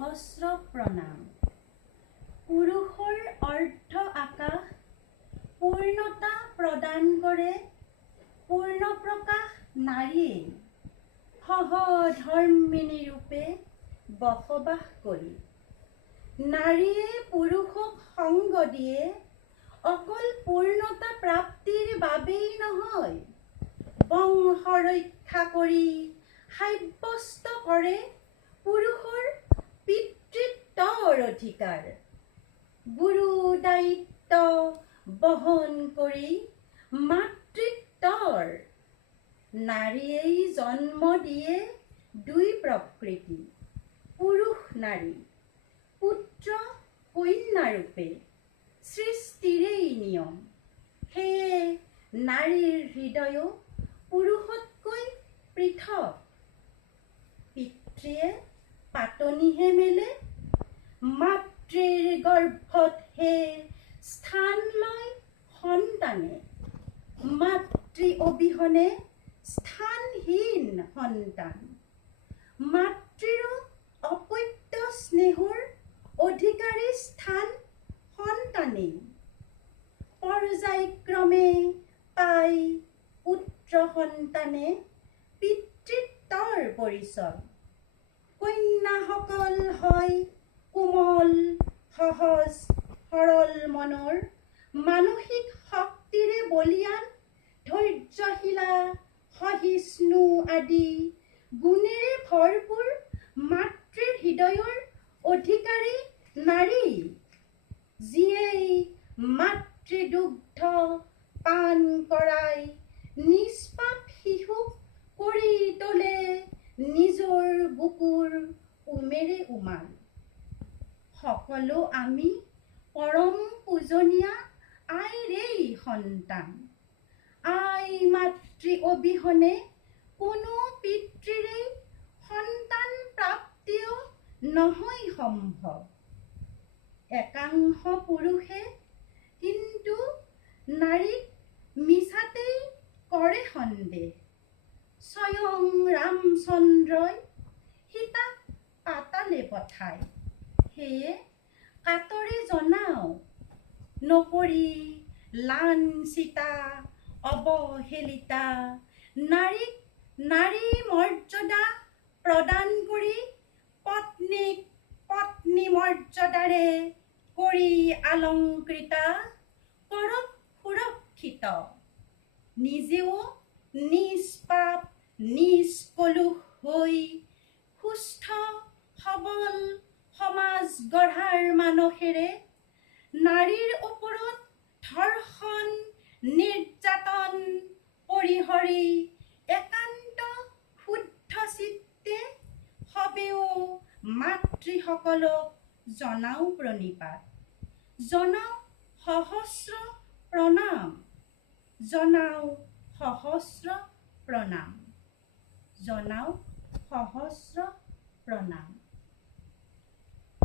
সহস্ৰ প্ৰণাম। পুৰুষৰ অৰ্ধ আকাশ পূৰ্ণতা প্ৰদান কৰে পূৰ্ণ প্ৰকাশ নাৰীয়ে সহধৰ্মিনী ৰূপে বসবাস কৰি। নাৰীয়ে পুৰুষক সংগ দিয়ে অকল পূৰ্ণতা প্ৰাপ্তিৰ বাবেই নহয়, বংশ ৰক্ষা কৰি সাব্যস্ত কৰে পুৰুষৰ পিতৃত্বৰ অধিকাৰ। গুৰু দায়িত্ব বহন কৰি মাতৃত্বৰ নাৰীয়েই জন্ম দিয়ে দুই প্ৰকৃতি, পুৰুষ নাৰী। পুত্ৰ কন্যা ৰূপে সৃষ্টিৰেই নিয়ম। সেয়ে নাৰীৰ হৃদয়ো পুৰুষতকৈ পৃথক। পিতৃয়ে পাতনিহে মেলে, মাতৃৰ গৰ্ভত হে স্থান লয় সন্তানে। মাতৃ অবিহনে স্থানহীন সন্তান। মাতৃৰো অপত্য স্নেহৰ অধিকাৰী স্থান সন্তানেই। পৰ্যায়ক্ৰমে পাই পুত্ৰ সন্তানে পিতৃত্বৰ পৰিচয়। কন্যাসকল হয় কোমল সহজ সৰল মনৰ, মানসিক শক্তিৰে বলীয়ান, ধৈৰ্যশীলা সহিষ্ণু আদি গুণেৰে ভৰপূৰ মাতৃৰ হৃদয়ৰ অধিকাৰী নাৰী। যিয়েই মাতৃদুগ্ধ পান কৰাই নিষ্পাপ শিশুক কৰি তোলে নিজৰ বুকুৰ উমেৰে উমান। সকলো আমি পৰম পূজনীয়া আইৰেই সন্তান। আই মাতৃ অবিহনে কোনো পিতৃৰেই সন্তান প্ৰাপ্তিও নহয় সম্ভৱ। একাংশ পুৰুষে কিন্তু নাৰীক মিছাতেই কৰে সন্দেহ। স্বয়ং ৰামচন্দ্ৰই সীতাক পাতালে পঠায়। সেয়ে কাতৰে জনাও, নকৰি লাঞ্ছিতা অৱহেলিতা নাৰীক নাৰী মৰ্যাদা প্ৰদান কৰি পত্নীক পত্নী মৰ্যাদাৰে কৰি অলংকৃতা কৰক সুৰক্ষিত। নিজেও নিষ্পাপ নিষ্কলুষ হৈ সুস্থ সবল সমাজ গঢ়াৰ মানসেৰে নাৰীৰ ওপৰত ধৰ্ষণ নিৰ্যাতন পৰিহৰি একান্ত শুদ্ধ চিত্তে সবেও মাতৃসকলক জনাও প্ৰণিপাত, জনাও সহস্ৰ প্ৰণাম, জনাও সহস্ৰ প্ৰণাম, জনাও সহস্ৰ প্ৰণাম।